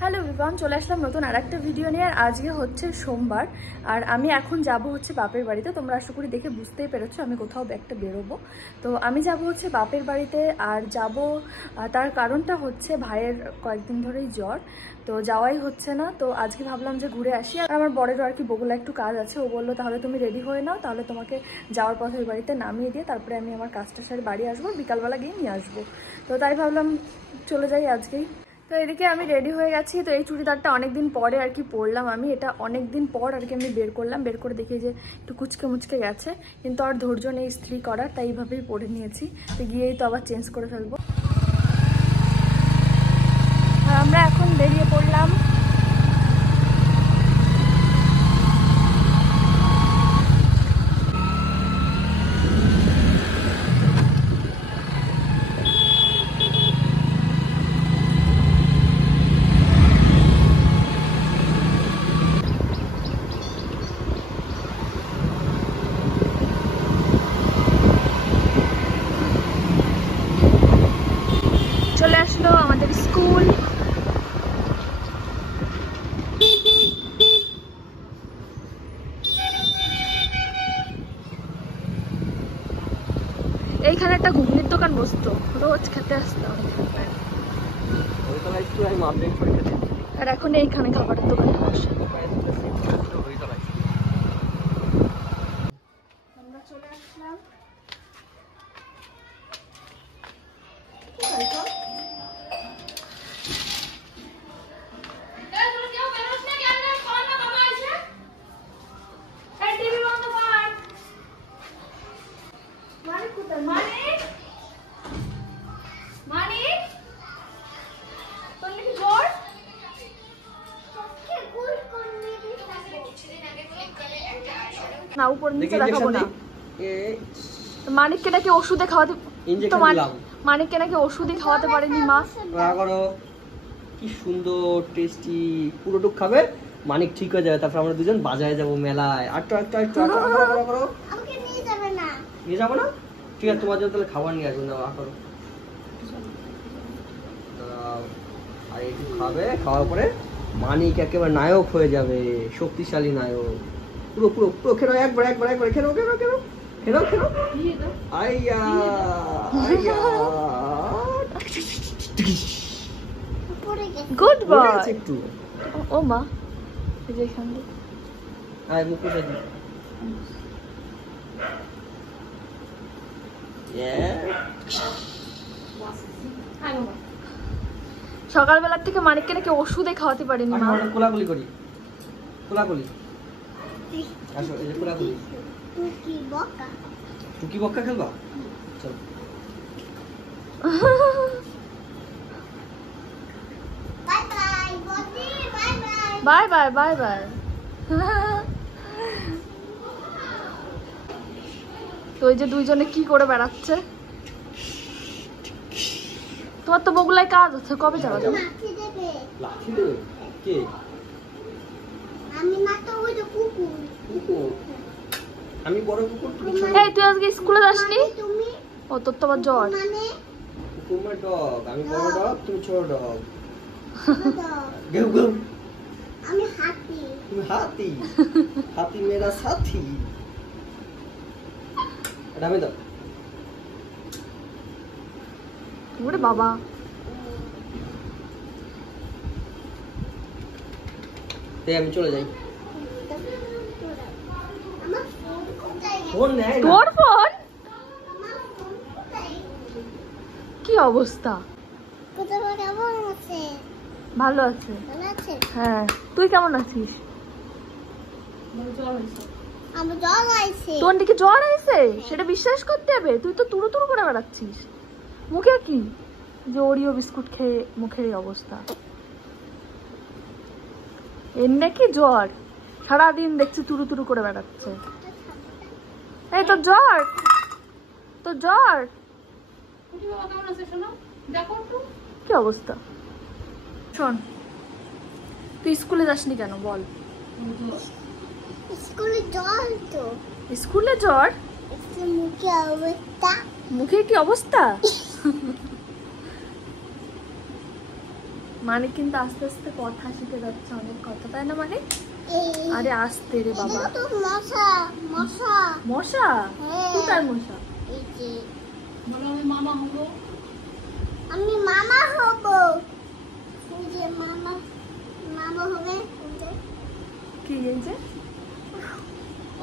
Hello everyone, চলে আসলাম নতুন আরেকটা ভিডিও নিয়ে। আর আজকে হচ্ছে সোমবার, আর আমি এখন যাব হচ্ছে বাপের বাড়িতে। তোমরা আশা করি দেখে বুঝতেই পেরেছো আমি কোথাও একটা বেরোবো। তো আমি যাব হচ্ছে বাপের বাড়িতে, আর যাব তার কারণটা হচ্ছে ভাইয়ের কয়েকদিন ধরেই জ্বর, তো যাওয়াই হচ্ছে না। তো আজকে ভাবলাম যে ঘুরে আসি। আর আমার বরেরও আর কি বগুলা একটু কাজ আছে, ও বললো তাহলে তুমি রেডি হয়ে নাও, তাহলে তোমাকে যাওয়ার পথে ওই বাড়িতে নামিয়ে দিয়ে তারপরে আমি আমার কাজটা সারে বাড়ি আসবো, বিকালবেলা গিয়ে নিয়ে আসবো। তো তাই ভাবলাম চলে যাই আজকেই। তো এদিকে আমি রেডি হয়ে গেছি। তো এই চুড়িদারটা অনেকদিন পরে আর কি পরলাম আমি, এটা অনেকদিন পর আর কি আমি বের করলাম। বের করে দেখি যে একটু কুচকে মুচকে গেছে, কিন্তু আর ধৈর্য নেই ইস্ত্রি করার, তাই এইভাবেই পরে নিয়েছি। তো গিয়েই তো আবার চেঞ্জ করে ফেলবো। আর আমরা এখন বেরিয়ে পড়লাম। চলে আসলো আমাদের স্কুল। এইখানে একটা ঘুগনির দোকান বসতো, রোজ খেতে আসতাম। আর এখন এইখানে খাবারের দোকানে বসে। আমরা চলে আসলাম। না উপর নিচে দেখাবো না। মানিককে নাকি ওষুধে খাওয়াতে, তো মানিককে নাকি ওষুধে খাওয়াতে পারেনি মা। কি সুন্দর টেস্টি, পুরোটুক খাবে, মানিক ঠিক হয়ে যাবে, তারপর আমরা দুজন বাজারে যাবো মেলায়। আমাকে নিয়ে যাবে না? নিয়ে যাবো না, ঠিক আছে, তোমার জন্য তাহলে খাবার নিয়ে আসবো। না করো, আর একটু খাবে, খাওয়ার পরে মানিক একেবারে নায়ক হয়ে যাবে, শক্তিশালী নায়ক। পুরো পুরো পুরো খেলো, একবার একবার একবার খেলো খেলো খেলো খেলো খেলো। আইয়া আইয়া, গুড বয়। একটু ও মা, এই যে এখান দিয়ে আয় মুকুটা দি। সকালবেলার থেকে মানিককে নাকি ওষুধে খাওয়াতে পারেনি মা। আমরা কোলাকুলি করি, কোলাকুলি। আসো, এই যে কোলাকুলি। টুকি বক্কা খেলবা? চলো। Bye bye bye bye. তো ওই যে দুইজনে কি করে বেড়াচ্ছে। তোমার তো বগুলায় কাজ আছে, কবে যাবে? লাঠি দেবে কে? আমি না, তো ওই যে কুকুর। কুকুর? আমি বড় কুকুর, তুমি ছোট। এই তুই আজকে স্কুলে যাসনি? ও তোর তো আবার জ্বর। কুকুর ডগ, আমি বড় ডগ, তুমি ছোট ডগ। গেউ গেউ। আমি হাতি। তুমি হাতি? হাতি মেরা সাথী। এটা আমি দাও। ওরে বাবা, আমি চলে যাই। ফোন নেয় না। তোর ফোন? কি অবস্থা? ভালো আছে। হ্যাঁ, তুই কেমন আছিস? তোর দিকে জ্বর হয়েছে, সেটা বিশ্বাস করতে হবে? তুই তো তুড়ু তুড়ু করে বেড়াচ্ছিস। মুখে কি যে ওরিও বিস্কুট খেয়ে মুখের অবস্থা। এর নাকি জ্বর, সারাদিন দেখছি তুড়ু তুড়ু করে বেড়াচ্ছে। এই তোর জ্বর, তোর জ্বর কি অবস্থা? শোন, তুই স্কুলে যাসনি কেন বল? স্কুলে জ্বর। তো স্কুলে জ্বর? মুখে অবস্থা, মুখে কি অবস্থা? মানিক কিন্তু আস্তে আস্তে কথা শিখে যাচ্ছে, অনেক কথা, তাই না মানিক? আরে আস্তে রে বাবা। মশা মশা মশা? কোথায় মশা? এই যে বলো আমি মামা হবো। আমি মামা হব। এই যে মামা মামা হবে। কি এই যে?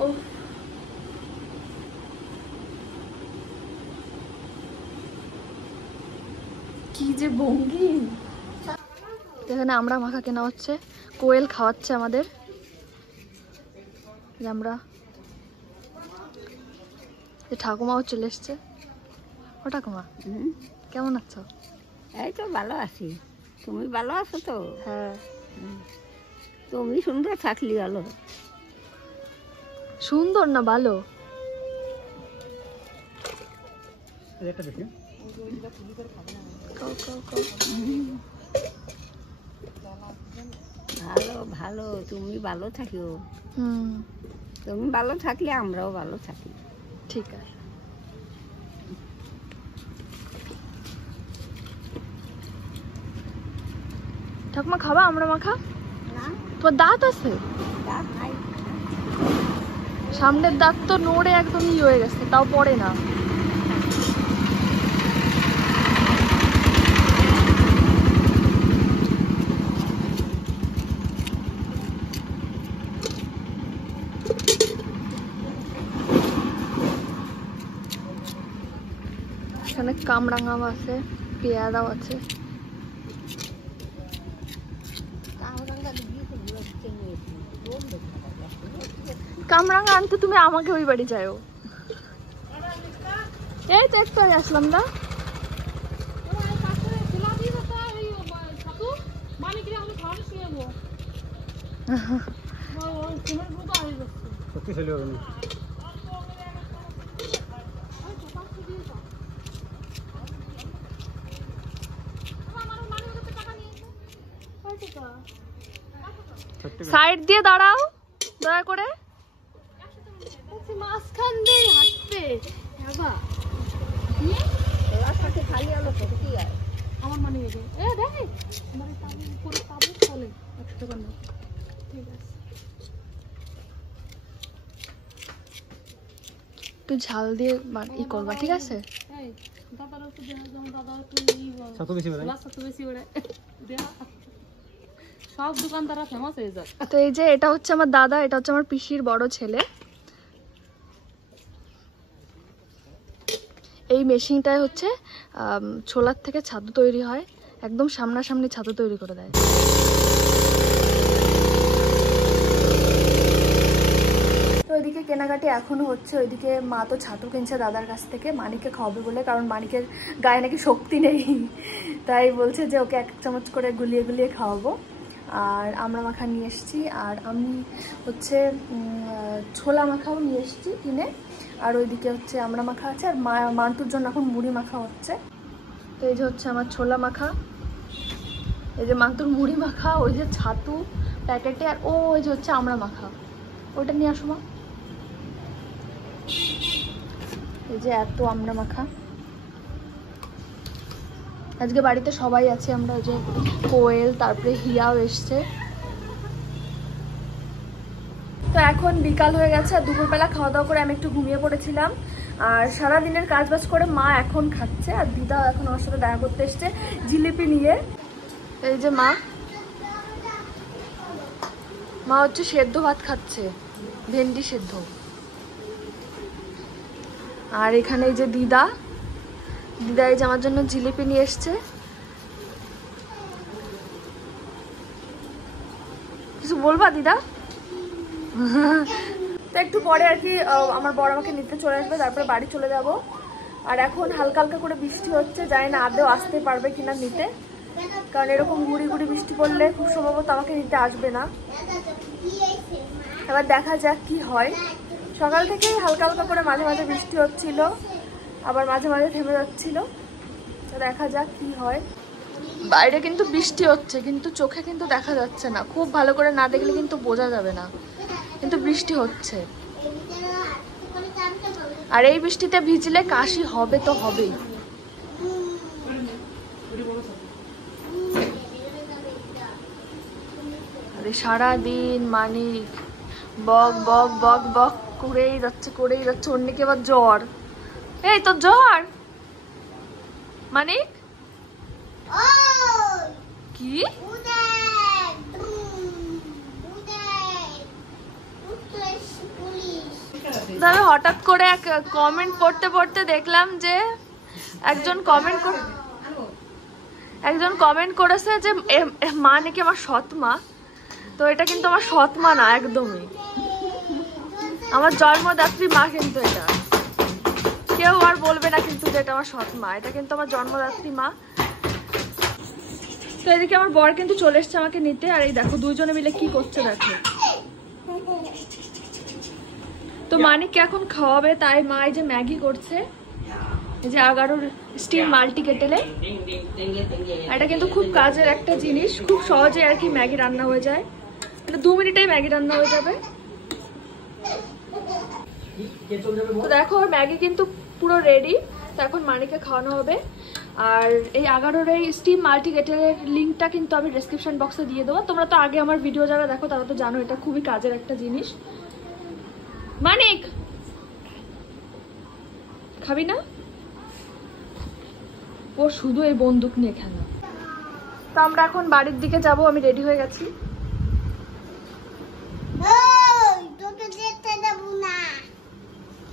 ও কি যে ভঙ্গি। এখানে আমরা মাখা কেনা হচ্ছে, কোয়েল খাওয়াচ্ছে আমাদের। আমরা ঠাকুমাও চলে এসছে। ও ঠাকুমা কেমন আছো? এই তো ভালো আছি, তুমি ভালো আছো তো? হ্যাঁ। তুমি সুন্দর থাকলি ভালো। সুন্দর না ভালো? ভালো ভালো, তুমি ভালো থাকিও। হুম তুমি ভালো থাকলে আমরাও ভালো থাকি। ঠিক আছে। ঠাকুমা খাবা আমরা মাখা? না, তোমার দাঁত আছে? দাঁত নাই। সামনের দাঁত তো নড়ে একদম ই হয়ে গেছে, তাও পড়ে না। এখানে কামরাঙাও আছে, পেয়ারাও আছে। কামরাঙা আনতে তুমি আমাকে ওই বাড়ি যাও। এই তো একটু আগে আসলাম না। সাইড দিয়ে দাঁড়াও দয়া করে। মাঝখান দিয়ে হাঁটবে খালি হলো কি আর আমার মানে চলে। ঠিক আছে, একটু ঝাল দিয়ে ই করবা, ঠিক আছে? সব দোকানদাররা ফেমাস হয়ে যায়। তো এই যে এটা হচ্ছে আমার দাদা, এটা হচ্ছে আমার পিসির বড় ছেলে। এই মেশিনটায় হচ্ছে ছোলার থেকে ছাতু তৈরি হয়, একদম সামনাসামনি ছাতু তৈরি করে দেয়। তো ওইদিকে কেনাকাটি এখনো হচ্ছে, ওইদিকে মা তো ছাতু কিনছে দাদার কাছ থেকে মানিককে খাওয়াবে বলে, কারণ মানিকের গায়ে নাকি শক্তি নেই, তাই বলছে যে ওকে এক চামচ করে গুলিয়ে গুলিয়ে খাওয়াবো। আর আমরা মাখা নিয়ে এসেছি, আর আমি হচ্ছে ছোলা মাখাও নিয়ে এসেছি কিনে। আর ওইদিকে হচ্ছে আমরা মাখা আছে, আর মান্টুর জন্য এখন মুড়ি মাখা হচ্ছে। তো এই যে হচ্ছে আমার ছোলা মাখা, এই যে মান্টুর মুড়ি মাখা, ওই যে ছাতু প্যাকেটে, আর ওই যে হচ্ছে আমরা মাখা, ওইটা নিয়ে আসো মা। এই যে এত আমরা মাখা। আজকে বাড়িতে সবাই আছে আমরা, ওই যে কোয়েল, তারপরে হিয়াও এসছে। তো এখন বিকাল হয়ে গেছে, আর দুপুরবেলা খাওয়া দাওয়া করে আমি একটু ঘুমিয়ে পড়েছিলাম। আর সারাদিনের কাজ বাজ করে মা এখন খাচ্ছে, আর দিদা এখন আমার সাথে দেখা করতে এসছে জিলিপি নিয়ে। এই যে মা হচ্ছে সেদ্ধ ভাত খাচ্ছে, ভেন্ডি সেদ্ধ। আর এখানে এই যে দিদা এই যে আমার জন্য জিলিপি নিয়ে এসছে। কিছু বলবা দিদা? তো একটু পরে আর কি আমার বড় আমাকে নিতে চলে আসবে, তারপরে বাড়ি চলে যাব। আর এখন হালকা হালকা করে বৃষ্টি হচ্ছে, জানি না আদৌ আসতে পারবে কিনা নিতে, কারণ এরকম গুড়ি গুড়ি বৃষ্টি পড়লে খুব সম্ভবত আমাকে নিতে আসবে না। এবার দেখা যাক কি হয়। সকাল থেকেই হালকা হালকা করে মাঝে মাঝে বৃষ্টি হচ্ছিল, আবার মাঝে মাঝে থেমে যাচ্ছিল। তো দেখা যাক কি হয়। বাইরে কিন্তু বৃষ্টি হচ্ছে, কিন্তু চোখে কিন্তু দেখা যাচ্ছে না, খুব ভালো করে না দেখলে কিন্তু বোঝা যাবে না, কিন্তু বৃষ্টি হচ্ছে। আর এই বৃষ্টিতে ভিজলে কাশি হবে তো হবেই। সারাদিন মানিক বক বক বক বক করেই যাচ্ছে অন্যকে আবার জ্বর। এই তোর জ্বর মানিক? কি আমি হঠাৎ করে এক কমেন্ট পড়তে পড়তে দেখলাম যে একজন কমেন্ট করেছে যে মা নাকি আমার সৎ মা। তো এটা কিন্তু আমার সৎ মা না, একদমই আমার জন্মদাত্রী মা। কিন্তু এটা কেউ আর বলবে না কিন্তু যে এটা আমার সৎ মা, এটা কিন্তু আমার জন্মদাত্রী মা। তো এদিকে আমার বর কিন্তু চলে এসছে আমাকে নিতে, আর এই দেখো দুজনে মিলে কি করছে দেখো। তো মানিককে এখন খাওয়াবে, তাই মা এই যে ম্যাগি করছে, এই যে 11 স্টিম মাল্টি কেটেলে। এটা কিন্তু খুব কাজের একটা জিনিস, খুব সহজে আর কি ম্যাগি রান্না হয়ে যায়, 2 মিনিটেই ম্যাগি রান্না হয়ে যাবে। তো দেখো ম্যাগি কিন্তু পুরো রেডি, তো এখন মানিককে খাওয়ানো হবে। আর এই 11 এই স্টিম মাল্টি কেটেলের লিঙ্কটা কিন্তু আমি ডেসক্রিপশন বক্সে দিয়ে দেবো। তোমরা তো আগে আমার ভিডিও যারা দেখো তারা তো জানো এটা খুবই কাজের একটা জিনিস। মানিক খাবি না? ও শুধু এই বন্দুক নিয়ে খেলা। তো আমরা এখন বাড়ির দিকে যাব, আমি রেডি হয়ে গেছি। তোকে যেতে দেব না।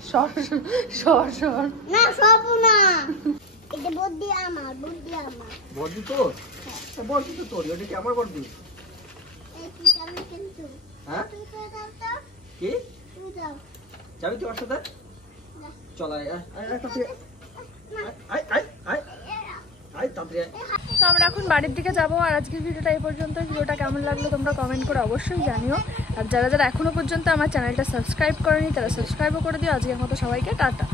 সর সর সর না সব না, এটা বুদ্ধি আমার। বর্দি তোর? বর্দি তো তোর, এটা কি আমার বর্দি? এই তুই যাবি কিন্তু? হ্যাঁ তুই তো যাও তো। কি তুই যাও। যাবি তুই ওর সাথে? চল আয় তাড়াতাড়ি। তো আমরা এখন বাড়ির দিকে যাব। আর আজকের ভিডিওটা এই পর্যন্ত। ভিডিওটা কেমন লাগলো তোমরা কমেন্ট করে অবশ্যই জানিও। আর যারা যারা এখনো পর্যন্ত আমার চ্যানেলটা সাবস্ক্রাইব করেনি তারা সাবস্ক্রাইবও করে দিও। আজকের মতো সবাইকে টাটা।